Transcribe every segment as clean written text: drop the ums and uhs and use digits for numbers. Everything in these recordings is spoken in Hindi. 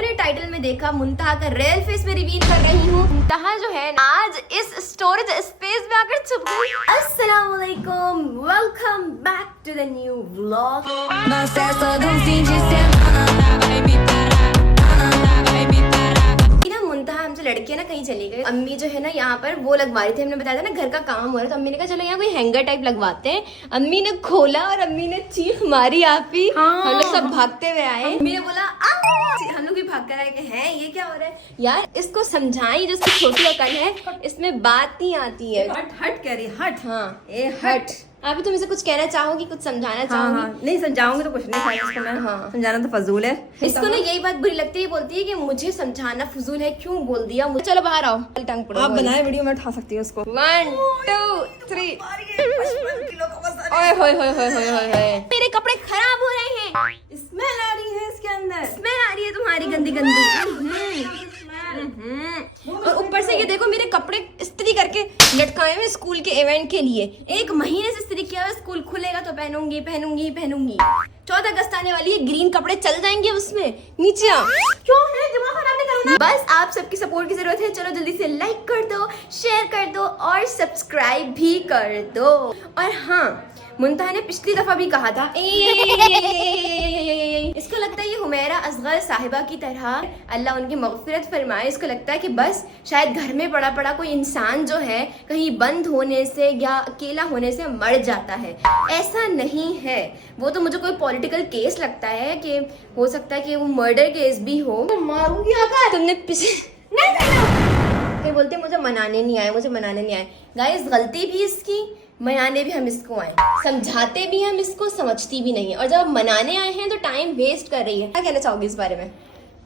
थंबनेल टाइटल में देखा, मुंतहा का रियल फेस में रिवील कर रही हूँ। मुंतहा जो है आज इस स्टोरेज स्पेस में आकर छुप गई। अस्सलाम वालेकुम, welcome back to the new vlog. Muntaha हमसे लड़कियां ना कहीं चली गई। अम्मी जो है ना यहाँ पर वो लगवा रही थी, हमने बताया था ना घर का काम हो रहा है, तो अम्मी ने कहा चलो यहाँ कोई हैंगर टाइप लगवाते हैं। अम्मी ने खोला और अम्मी ने चीख मारी आप ही। हम लोग सब भागते हुए आए। अम्मी ने बोला हम लोग भी भाग कर आए कि हैं ये क्या हो रहा है यार, इसको समझाई जो इसकी छोटी अकल है इसमें बात नहीं आती है। हट हट कह रही हट। हाँ ए हट। अभी तुम इसे कुछ कहना चाहोगी, कुछ समझाना चाहोगी? हाँ, नहीं समझाऊंगी तो कुछ नहीं खाया इसको मैं। हाँ। समझाना तो फजूल है। इसको ना यही बात बुरी लगती है, बोलती है कि मुझे समझाना फजूल है, क्यों बोल दिया मुझे। चलो बाहर आओ, टंग पड़ो। आप बनाए वीडियो में उठा सकती है उसको। 1 2 3। ओए होए होए होए होए होए, मेरे कपड़े खराब हो रहे हैं। स्मेल आ रही है इसके अंदर। स्मेल आ रही है तुम्हारी गंदी गंदी। और ऊपर से ये देखो मेरे कपड़े इस्त्री करके लटकाए हुए स्कूल के इवेंट के लिए। 1 महीने से इस्त्री किया हुआ, स्कूल खुलेगा तो पहनूंगी पहनूंगी पहनूंगी। 14 अगस्त आने वाली है, ग्रीन कपड़े चल जाएंगे उसमें। नीचे आओ। क्यों है, दिमाग खराब नहीं करो ना। बस आप सबकी सपोर्ट की जरूरत है। चलो जल्दी से लाइक कर दो, शेयर कर दो और सब्सक्राइब भी कर दो। और हाँ, मुंतहा ने पिछली दफा भी कहा था इसको लगता है ये हुमैरा असगर साहिबा की तरह, अल्लाह उनकी मगफिरत फरमाए, इसको लगता है कि बस शायद घर में पड़ा पड़ा कोई इंसान जो है कहीं बंद होने से या अकेला होने से मर जाता है। ऐसा नहीं है, वो तो मुझे कोई पॉलिटिकल केस लगता है कि हो सकता है कि वो मर्डर केस भी हो। मारूंगी अगर तुमने नहीं बोलते मुझे मनाने नहीं आए, मुझे मनाने नहीं आए। गाइस गलती भी इसकी, मनाने भी हम इसको आए, समझाते भी हम इसको, समझती भी नहीं है। और जब मनाने आए हैं तो टाइम वेस्ट कर रही है। क्या कहना चाहोगी इस बारे में?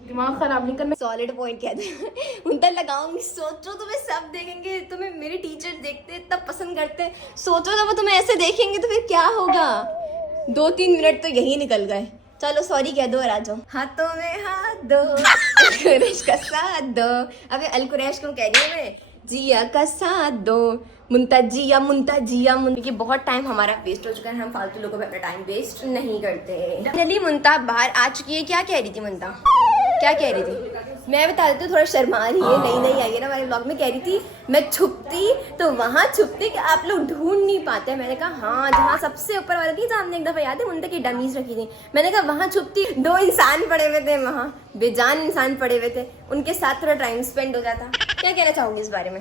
दिमाग खराब नहीं करना। सॉलिड पॉइंट कहते हैं। उन तक लगाऊंगी। सोचो तुम्हें सब देखेंगे, तुम्हें मेरे टीचर देखते इतना पसंद करते, सोचो जब वो तुम्हें ऐसे देखेंगे तो फिर क्या होगा। 2-3 मिनट तो यही निकल गए। चलो सॉरी कह दो और आ जाओ। हाथों में हाथ दो, अलकुरैश का साथ दो। अबे अलकुरैश क्यों कह रही हूँ मैं, जिया का साथ दो। मुंता जिया क्योंकि बहुत टाइम हमारा वेस्ट हो चुका है, हम फालतू लोगों पे अपना टाइम वेस्ट नहीं करते। फाइनली मुंता बाहर आ चुकी है। क्या कह रही थी मुंता, क्या कह रही थी? मैं बता देती हूँ, थोड़ा शर्मा रही है, नई आई है ना हमारे ब्लॉग में। कह रही थी मैं छुपती तो वहाँ छुपती कि आप लोग ढूंढ नहीं पाते। मैंने कहा हाँ, जहाँ सबसे ऊपर वाला थी, सामने एक दफा याद है मुंता की डमीज रखी थी, मैंने कहा वहाँ छुपती। 2 इंसान पड़े हुए थे वहाँ, बेजान इंसान पड़े हुए थे, उनके साथ थोड़ा टाइम स्पेंड हो जाता। क्या कहना चाहूंगी इस बारे में?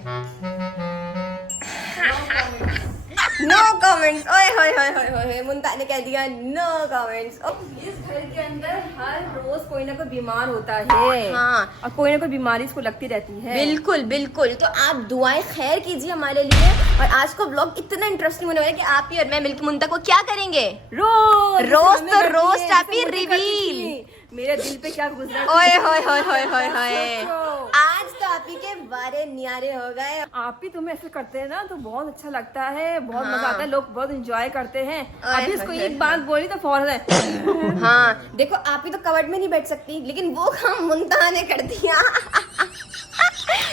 No comments. ओए होए होए होए होए, मुंता ने कह दिया नो कमेंट्स। इस घर के अंदर हर रोज कोई ना कोई बीमार होता है। हाँ, और कोई ना कोई बीमारी इसको लगती रहती है। बिल्कुल बिल्कुल। तो आप दुआएं खैर कीजिए हमारे लिए। और आज का ब्लॉग इतना इंटरेस्टिंग होने वाला है कि आप ही और मैं मिलकर मुंता को क्या करेंगे, रोस्ट आप ही रिवील। मेरे दिल पे क्या गुजरा। ओए होए होए होए होए होए, आज तो आप ही के बारे न्यारे हो गए। आप ही तुम्हें ऐसे करते हैं ना तो बहुत अच्छा लगता है, बहुत हाँ। मजा आता है, लोग बहुत एंजॉय करते हैं। ओए अभी इसको होए एक बात बोली तो फौरन हाँ देखो, आप ही तो कवर्ड में नहीं बैठ सकती, लेकिन वो काम मुंतहा ने कर दिया।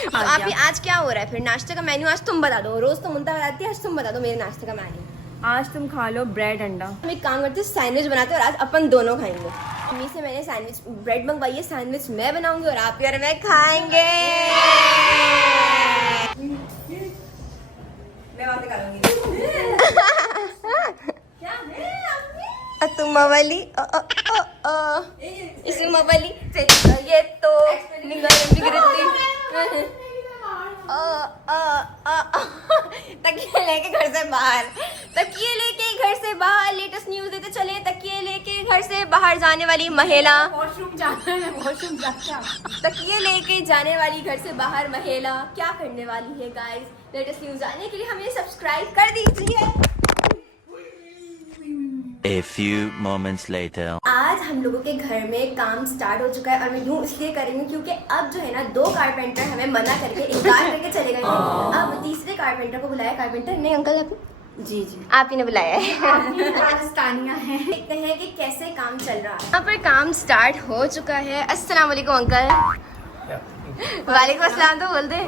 तो आप ही आज क्या हो रहा है फिर? नाश्ते का मेन्यू आज तुम बता दो, रोज तो मुंतहा बताती है, आज तुम बता दो मेरे नाश्ते का मेन्यू। आज तुम खा लो ब्रेड अंडा। हम एक काम करते हैं, सैंडविच बनाते हैं और आज अपन दोनों खाएंगे। मम्मी से मैंने सैंडविच ब्रेड मंगवाई है, सैंडविच मैं बनाऊंगी और आप यार मैं खाएंगे। मैं बातें करूंगी। क्या है तुम मवाली इसी मवाली से ये तो तकिए लेके घर से बाहर, तकिए लेके घर से बाहर। लेटेस्ट न्यूज देते चले, तकिए लेके घर से बाहर जाने वाली महिला, वॉशरूम जाना है, वॉशरूम जाना। तकिए लेके जाने वाली घर से बाहर महिला क्या करने वाली है गाइस? लेटेस्ट न्यूज जानने के लिए हमें सब्सक्राइब कर दीजिए। A few moments later. आज हम लोगों के घर में काम स्टार्ट हो चुका है और मैं यूँ इसलिए कर रही हूँ क्योंकि अब जो है ना 2 कारपेंटर हमें मना करके इनकार करके चले गए हैं। अब तीसरे कारपेंटर को बुलाया। कारपेंटर ने अंकल आपको? जी जी, आप ही ने बुलाया है। राजस्थानिया है। देखते हैं कि कैसे काम चल रहा है। यहाँ पर काम स्टार्ट हो चुका है। अस्सलाम वालेकुम अंकल। वालेकुम अस्सलाम तो बोल दे।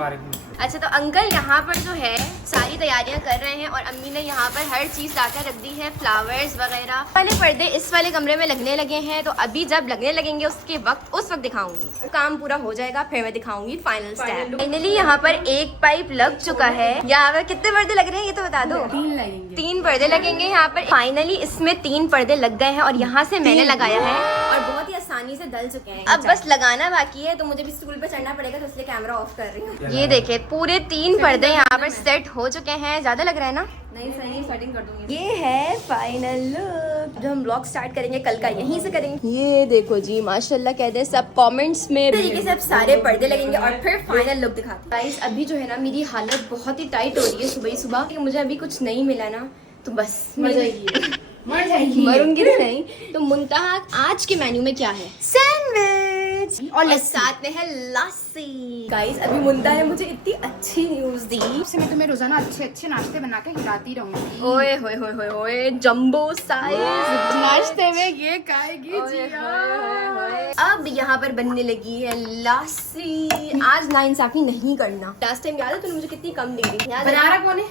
अच्छा तो अंकल यहाँ पर जो है सारी तैयारियां कर रहे हैं और अम्मी ने यहाँ पर हर चीज लाकर रख दी है, फ्लावर्स वगैरह। वाले पर्दे इस वाले कमरे में लगने लगे हैं, तो अभी जब लगने लगेंगे उसके वक्त उस वक्त दिखाऊंगी। काम पूरा हो जाएगा फिर मैं दिखाऊंगी फाइनल स्टेप। फाइनली यहाँ पर एक पाइप लग चुका है। यहाँ पर कितने पर्दे लग रहे हैं ये तो बता दो। 3 लगेंगे। 3 पर्दे लगेंगे यहाँ पर। फाइनली इसमें 3 पर्दे लग गए हैं और यहाँ से मैंने लगाया है और बहुत ही आसानी से डल चुके हैं। अब बस लगाना बाकी है, तो मुझे भी स्टूल पे चढ़ना पड़ेगा, तो इसलिए कैमरा ऑफ कर रही हूँ। ये देखे पूरे 3 पर्दे यहाँ पर सेट हो चुके हैं। ज्यादा लग रहा है ना? नहीं सही सेटिंग कर दूंगी। ये है फाइनल लुक। जो हम ब्लॉग स्टार्ट करेंगे कल का यहीं से करेंगे। ये देखो जी माशाल्लाह कहते हैं सब कमेंट्स में। तरीके से अब सारे पर्दे लगेंगे और फिर फाइनल लुक दिखाते हैं। गाइस अभी जो है ना मेरी हालत बहुत ही टाइट हो रही है सुबह सुबह। मुझे अभी कुछ नहीं मिला ना तो बस मर जाएगी। मरूंगी तो नहीं। तो मुंतहा आज के मेन्यू में क्या है? सैंडविच और साथ में है लस्सी। गाइस अभी मुंतहा ने मुझे इतनी अच्छी न्यूज दी। मैं तुम्हें रोजाना अच्छे अच्छे नाश्ते बना के खिलाती रहूंगी। ओए होए होए होए होए जंबो साइज नाश्ते में ये खाएगी अब यहाँ पर बनने लगी है लस्सी। आज नाइंसाफी नहीं करना। लास्ट टाइम याद है तूने मुझे कितनी कम दी थी? बनाना कौन है?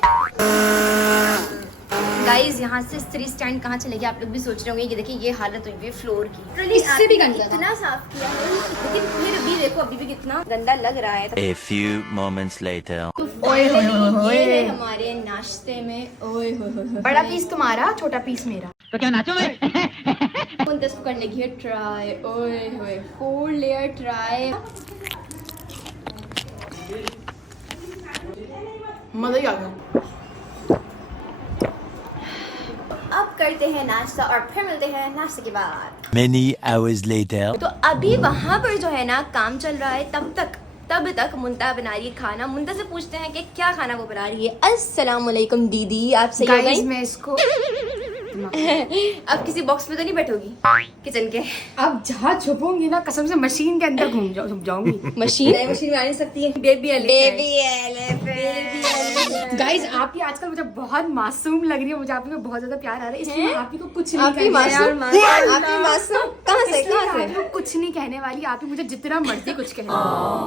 गाइस यहाँ से स्त्री स्टैंड कहाँ चलेगी आप लोग भी सोच रहे होंगे। ये देखिए ये हालत हुई है फ्लोर की। इससे भी गंदा था। इतना साफ किया है लेकिन फिर भी देखो अभी भी कितना गंदा लग रहा है। A few moments later. ओए होए ये है हमारे नाश्ते में। ओए होए बड़ा पीस तुम्हारा, छोटा पीस मेरा। तो क्या नाचो मैं? इसको करने की है ट्राई। ओए होए 4 लेयर ट्राई। मजा ही आ गया। अब करते हैं नाश्ता और फिर मिलते हैं नाश्ते के बाद। Many hours later. तो अभी वहाँ पर जो है ना काम चल रहा है तब तक मुंता बना रही है खाना। मुंता से पूछते हैं कि क्या खाना वो बना रही है। अस्सलाम वालेकुम दीदी, आप सही हो गाइस गई? मैं इसको अब किसी बॉक्स में तो नहीं बैठोगी किचन के? अब जहाँ छुपूंगी ना कसम से मशीन के अंदर छुप जाऊंगी। मशीन मशीन में आ नहीं सकती है। बेबी गाइस आप ही आजकल मुझे बहुत मासूम लग रही है। मुझे आप ही को बहुत ज्यादा प्यार आ रहा है, इसलिए मैं आप ही को कुछ नहीं आप ही कहने मासूम आप ही मासूम कहाँ से आप ही को कुछ नहीं कहने वाली। आप ही मुझे जितना मर्जी कुछ कहना।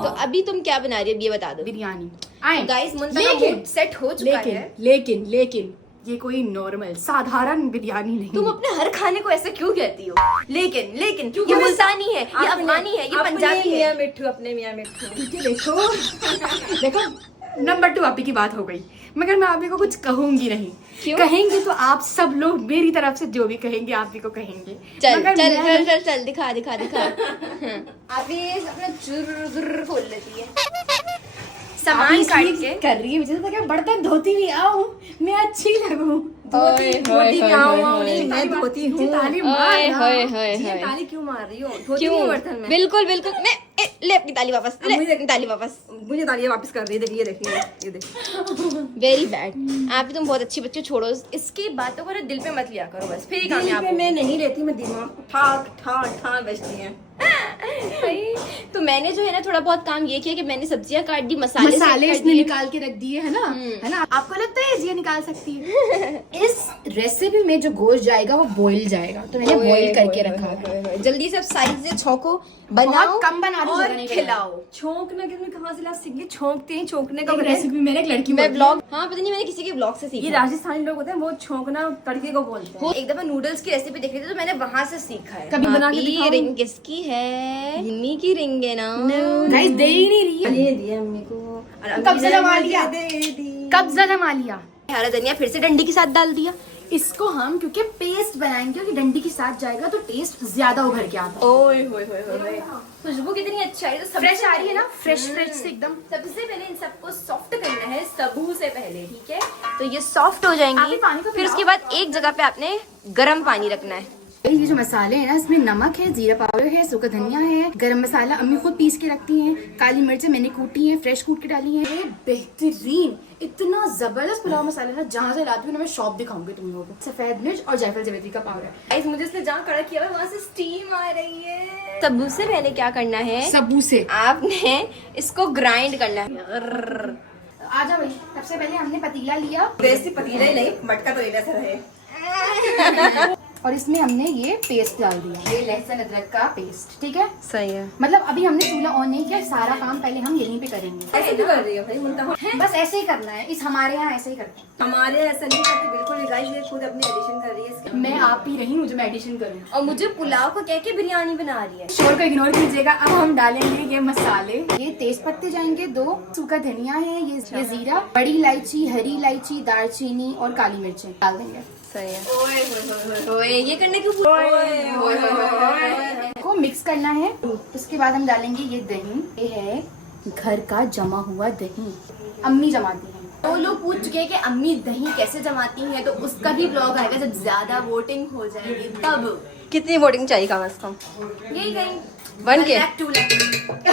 तो अभी तुम क्या बना रही हो ये बता दो। बिरयानी आए गाइस मुंता का मूड सेट हो चुका है। लेकिन ये कोई नॉर्मल साधारण बिरयानी नहीं। तुम अपने हर खाने को ऐसे क्यों कहती हो? लेकिन ये मुल्तानी है, ये अफगानी है, ये पंजाबी है। मियां मिट्ठू अपने मियां मिट्ठू। ठीक है देखो नंबर 2 आप ही की बात हो गई, मगर मैं आप ही को कुछ कहूंगी नहीं। क्यों? कहेंगे तो आप सब लोग मेरी तरफ से जो भी कहेंगे आप ही को कहेंगे। चल मगर चल मैं- चल चल दिखा आप ये अपना जुर्र खोल लेती है सामान काट के कर रही है मुझे तो क्या बर्तन धोती हुई आऊं मैं अच्छी लगूं। ओए, धोती होए, क्या होए, हुआ? होए। मैं धोती हूँ। ताली ओए मार होए होए ये होए ताली क्यों मार रही हो? धोती क्यों? नहीं बर्तन में। बिल्कुल मैं ले अपनी ताली वापस ले अपनी ताली वापस। मुझे तालियां वापस कर रही है। देखिए ये देखिए। Very bad. आप तुम बहुत अच्छी बच्ची, छोड़ो इसकी बातों को ना दिल पे मत लिया करो बस, फिर ही कामयाब हो। मैं नहीं रहती, मैं दिमाग ठा बजती है। तो मैंने जो है ना थोड़ा बहुत काम ये किया कि मैंने सब्जियां काट दी, मसाले मसाले set कर इसने दिए। निकाल के रख दिए है ना आपको लगता है ये निकाल सकती है? इस रेसिपी में जो गोश्त जाएगा वो बॉईल जाएगा, तो मैंने बॉईल करके रखा है। जल्दी से साइज से छोंको, बनाओ बहुत कम बना रही हूँ, और ज़रा नहीं खिलाओ। छोंकना किसने कहाँ से ला सीख ली? छोंकते हैं, छोंकने का एक मतलब है। रेसिपी मैंने एक लड़की मैं बोली। ब्लॉग पता नहीं मैंने किसी के ब्लॉग से ये सीखा। राजस्थानी लोग होते हैं, वो छोंकना तड़के को बोलते हैं। एक दफा नूडल्स की रेसिपी देख रही थी तो मैंने वहां से सीखा है। कभी बना के भाभी, दिखाओ। रिंग किसकी है? हिमी की रिंग है ना। गाइस दे ही नहीं रही है। ये दिया अम्मी को और अम्मी कब्जा ने जमा मुझे लिया। दे दी। कब्जा जमा लिया। हरा धनिया फिर से डंडी के साथ डाल दिया। इसको हम क्योंकि पेस्ट बनाएंगे क्योंकि डंडी के साथ जाएगा तो टेस्ट ज्यादा उभर के आता है। ओए होए होए होए खुशबू कितनी अच्छी आई। तो फ्रेश आ रही है ना, फ्रेश से एकदम। सबसे पहले इन सबको सॉफ्ट करना है सबू से पहले, ठीक है? तो ये सॉफ्ट हो आप जाएंगी। ही पानी को फिर पिलाओ। उसके बाद एक जगह पे आपने गर्म पानी रखना है। ये जो मसाले हैं ना इसमें नमक है, जीरा पाउडर है, सूखा धनिया है, गरम मसाला अम्मी खुद पीस के रखती हैं, काली मिर्च मैंने कूटी है, फ्रेश कूट के डाली है। ये बेहतरीन इतना जबरदस्त पुलाव मसाला ना, जहाँ से लाती हूँ ना मैं शॉप दिखाऊंगी तुम लोगों को। सफेद मिर्च और जायफल जावित्री का पाउडर। गाइस मुझे इसने जहाँ कड़ा किया वहाँ से स्टीम आ रही है। सबू से पहले क्या करना है? सबू से आपने इसको ग्राइंड करना है। आजा भाई। सबसे पहले हमने पतीला लिया। वैसे पतीला ही नहीं, मटका तो लेना से रहे। और इसमें हमने ये पेस्ट डाल दिया, ये लहसुन अदरक का पेस्ट, ठीक है। सही है। मतलब अभी हमने चूल्हा ऑन नहीं किया, सारा काम पहले हम यहीं पे करेंगे। ऐसे क्यों कर रही हो भाई मुंतहा? बस ऐसे ही करना है, इस हमारे यहाँ ऐसे ही करते हैं। हमारे ऐसा नहीं करते बिल्कुल भी गाइस, ये खुद अपनी एडिशन कर रही है इसकी। मैं आप ही रही हूँ जो मैं एडिशन करूँ। और मुझे पुलाव को कह के बिरयानी बना रही है। शोर को इग्नोर कीजिएगा। अब हम डालेंगे ये मसाले, ये तेज पत्ते जाएंगे 2, सूखा धनिया है, ये जीरा, बड़ी इलायची, हरी इलायची, दालचीनी और काली मिर्चें डाल देंगे। सही है। ओए ये करने की को मिक्स करना है। उसके बाद हम डालेंगे ये दही, ये है घर का जमा हुआ दही, अम्मी जमाती हैं। तो लोग पूछ चुके हैं कि अम्मी दही कैसे जमाती हैं, तो उसका भी ब्लॉग आएगा जब ज्यादा वोटिंग हो जाएगी तब। कितनी वोटिंग चाहिए कम से कम? यही कहीं 1K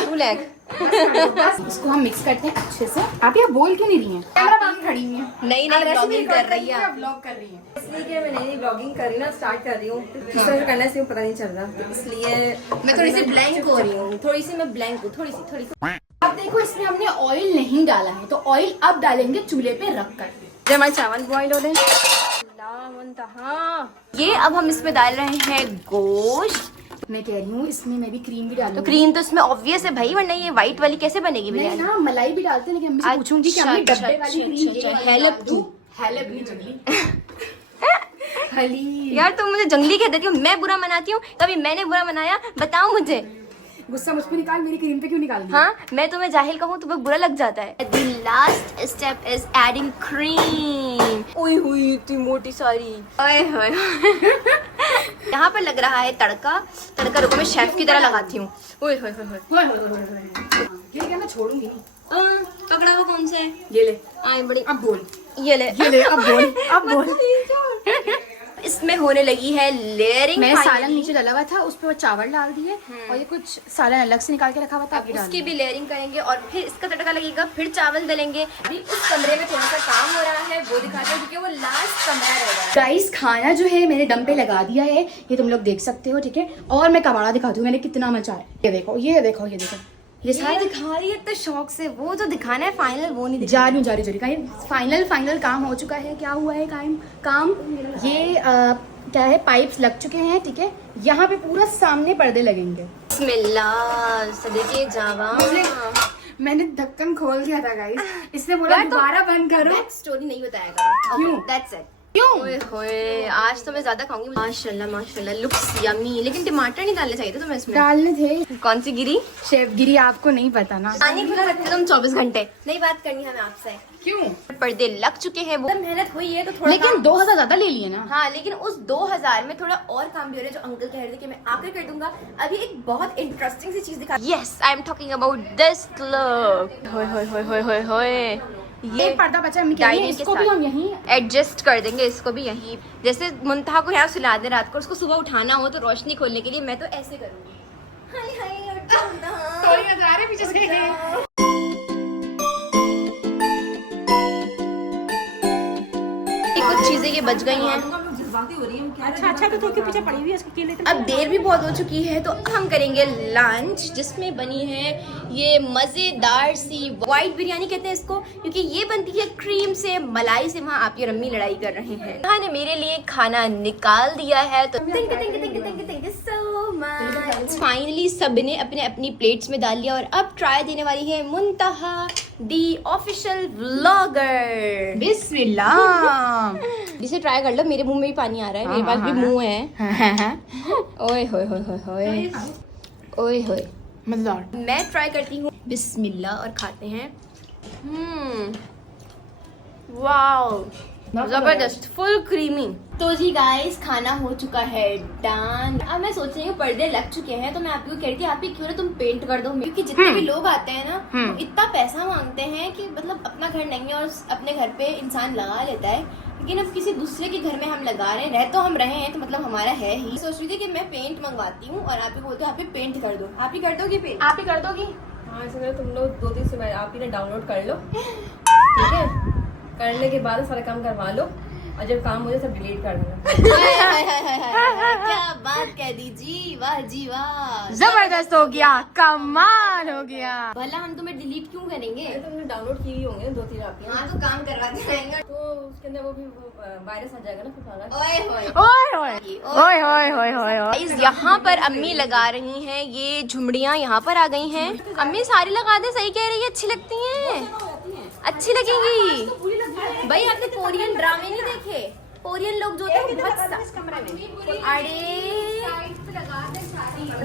2 लाख। बस इसको हम मिक्स करते हैं अच्छे से। आप यहाँ बोल क्यों नहीं रही हैं? कैमरा मैन खड़ी हुई हैं। नई नई ब्लॉगिंग कर रही है। ब्लॉग कर रही हैं। इसलिए कि मैं नई ब्लॉगिंग कर रही हूँ ना, स्टार्ट कर रही हूँ, किस तरह से करना है इसलिए पता नहीं चल रहा, तो इसलिए मैं थोड़ी सी ब्लैंक हो रही हूँ, थोड़ी सी मैं ब्लैंक हूँ, थोड़ी सी। अब देखो इसमें हमने ऑयल नहीं डाला है, तो ऑयल अब डालेंगे चूल्हे पे रख कर। जब हमारे चावल बॉईल हो रहे ये अब हम इसमें डाल रहे हैं गोश्त। मैं कह रही हूँ इसमें मैं भी क्रीम भी तो डालूंगी। क्रीम तो इसमें ऑब्वियस है भाई, वरना ये व्हाइट वाली कैसे बनेगी नहीं बिरयानी? ना, मलाई भी डालते हैं, लेकिन अम्मी से पूछूंगी कि अम्मी अच्छा, डब्बे वाली अच्छा, क्रीम अच्छा, ये वाली हेल्प डाल तू। दूं? हेल्प नहीं जंगली। हली यार तुम मुझे जंगली कह देती हो, मैं बुरा मनाती हूँ? कभी मैंने बुरा मनाया? बताओ मुझे। गुस्सा मुझ पे निकाल, मेरी क्रीम पे क्यों निकाल दी? हाँ, मैं तुम्हें जाहिल कहूँ तुम्हें बुरा लग जाता है। The last step is adding cream। ओए हुई इतनी मोटी सारी। ओए होए। यहाँ पर लग रहा है तड़का। तड़का रुको मैं शेफ की तरह लगाती हूँ। ओए होए होए होए। ये क्या, मैं छोड़ूंगी नहीं। पकड़ा हुआ कौन सा है? ये ले, आए बड़ी। अब बोल। ये ले। अब बोल, अब बोल। इसमें होने लगी है लेयरिंग। मैंने सालन नीचे डाला हुआ था, उस पर चावल डाल दिए और ये कुछ सालन अलग से निकाल के रखा हुआ था। अब उसकी भी लेयरिंग करेंगे और फिर इसका तड़का लगेगा, फिर चावल डलेंगे। अभी उस कमरे में थोड़ा सा काम हो रहा है, वो दिखाते हैं क्योंकि वो लास्ट कमरा रहेगा। गाइस खाना जो है मैंने दम पे लगा दिया है, ये तुम लोग देख सकते हो, ठीक है। और मैं कबाड़ा दिखाती हूँ मैंने कितना मचा है। ये देखो, ये देखो, ये देखो, ये सारा दिखा रही है इतना शौक से। वो जो दिखाना है फाइनल वो नहीं जा रही हूँ। फाइनल काम हो चुका है। क्या हुआ है काम? ये क्या है, पाइप्स लग चुके हैं, ठीक है। यहाँ पे पूरा सामने पर्दे लगेंगे। बिस्मिल्लाह सदके जावा। मैंने ढक्कन खोल दिया था गाइस, इसने बोला दोबारा बंद करो। बैक स्टोरी नहीं बताएगा। क्यों? That's it। क्यों? ओए होए, आज तो मैं ज्यादा खाऊंगी। माशाल्लाह माशाल्लाह, लुक्स यम्मी। लेकिन टमाटर नहीं डालने चाहिए थे तुम्हें इसमें। डालने थे। कौन सी गिरी? शेफ गिरी आपको नहीं पता ना। पानी खुला रखते तुम 24 घंटे। नहीं बात करनी हमें आपसे। क्यों? पर्दे लग चुके हैं, वो मेहनत हुई है तो थोड़ा लेकिन 2000 ज्यादा ले लिए ना। हाँ, लेकिन उस 2000 में थोड़ा और काम भी हो रहा है जो अंकल कह रहे थे कि मैं आकर कर दूंगा। अभी एक बहुत इंटरेस्टिंग सी चीज दिखा। Yes, I am talking about this look. होय होय होय होय होय होय। ये पर्दा बचा, अम्मी कह रही है, इसको भी हम यहीं एडजस्ट कर देंगे, इसको भी यहीं। जैसे मुंतहा को यहाँ सुला दे रात को, उसको सुबह उठाना हो तो रोशनी खोलने के लिए मैं तो ऐसे करूंगी। हाय हाय उठ जा मुंतहा। पीछे से। कुछ चीजें ये बच गई हैं। अच्छा तो के पीछे पड़ी हुई है, इसके केले अब देर भी बहुत हो चुकी है, तो हम करेंगे लंच, जिसमें बनी है ये मजेदार सी व्हाइट बिरयानी कहते हैं इसको, क्योंकि ये बनती है क्रीम से, मलाई से। वहाँ आप ये रम्मी लड़ाई कर रहे हैं। हाँ ने मेरे लिए खाना निकाल दिया है, तो thank you so much. Finally सबने अपने अपनी प्लेट्स में डाल लिया और अब ट्राई देने वाली है मुंतहा दी ऑफिशियल व्लॉगर। बिस्मिल्लाह। जिसे ट्राई कर लो, मेरे मुंह में भी पानी आ रहा है, मेरे पास भी मुंह है। ओए होए होए होए होए ओए होए। मतलब मैं ट्राई करती हूँ, बिस्मिल्लाह, और खाते हैं। वाओ, जबरदस्त, फुल क्रीमी। तो जी गाइस, खाना हो चुका है डन। अब मैं सोच रही हूँ पर्दे लग चुके हैं, तो मैं आपको कह रही थी आप ही क्यों ना तुम पेंट कर दो, क्योंकि जितने भी लोग आते हैं ना वो इतना पैसा मांगते हैं कि मतलब अपना घर नहीं है और अपने घर पे इंसान लगा लेता है, लेकिन अब किसी दूसरे के घर में हम लगा रहे हैं, रह तो हम रहे हैं तो मतलब हमारा है ही। सोच रही थी कि मैं पेंट मंगवाती हूँ और आप ही बोलते हो आप ही पेंट कर दो। आप ही कर दोगी पेंट? आप ही कर दोगी? हाँ, ऐसा करो तुम लोग 2-3 से आप ही ने डाउनलोड कर लो, ठीक है। करने के बाद सारा काम करवा लो, और जब काम हो जाए सब डिलीट कर देना। क्या बात कह दी जी, वाह जी वाह, जबरदस्त हो गया, कमाल हो गया। भला हम तुम्हें डिलीट क्यों करेंगे? अरे तुमने डाउनलोड की ही होंगे 2-3 आपकी, हाँ तो काम करवाते रहेंगे। तो उसके अंदर वो भी वायरस आ जाएगा ना फिर सारा। ओए होए ओए होए ओए होए होए होए होए। गाइस, यहाँ पर अम्मी लगा रही हैं ये झुमड़ियाँ, यहाँ पर आ गई हैं। अम्मी सारी लगा दे, सही कह रही है, अच्छी लगती हैं, अच्छी लगेंगी। भाई आपने कोरियन ड्रामे नहीं देखे? कोरियन लोग जो होते हैं वो बहुत अरे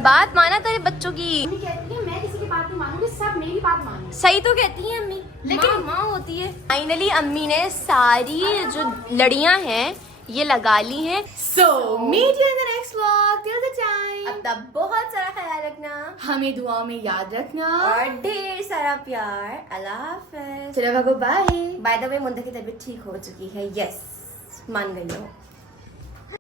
बात माना करे बच्चों की। कहती है मैं किसी की बात नहीं मानूंगी, सब मेरी बात मानूंगी। सही तो कहती है अम्मी, लेकिन माँ होती है। फाइनली अम्मी ने सारी जो लड़ियाँ हैं ये लगा ली हैं। So meet you in the next vlog. Till the time, अपना बहुत सारा ख्याल रखना हमें दुआओं में याद रखना और ढेर सारा प्यार। अल्लाह हाफ़िज़। चलो बाय। बाय द वे मुंदा की तबीयत ठीक हो चुकी है, यस मान गई हो।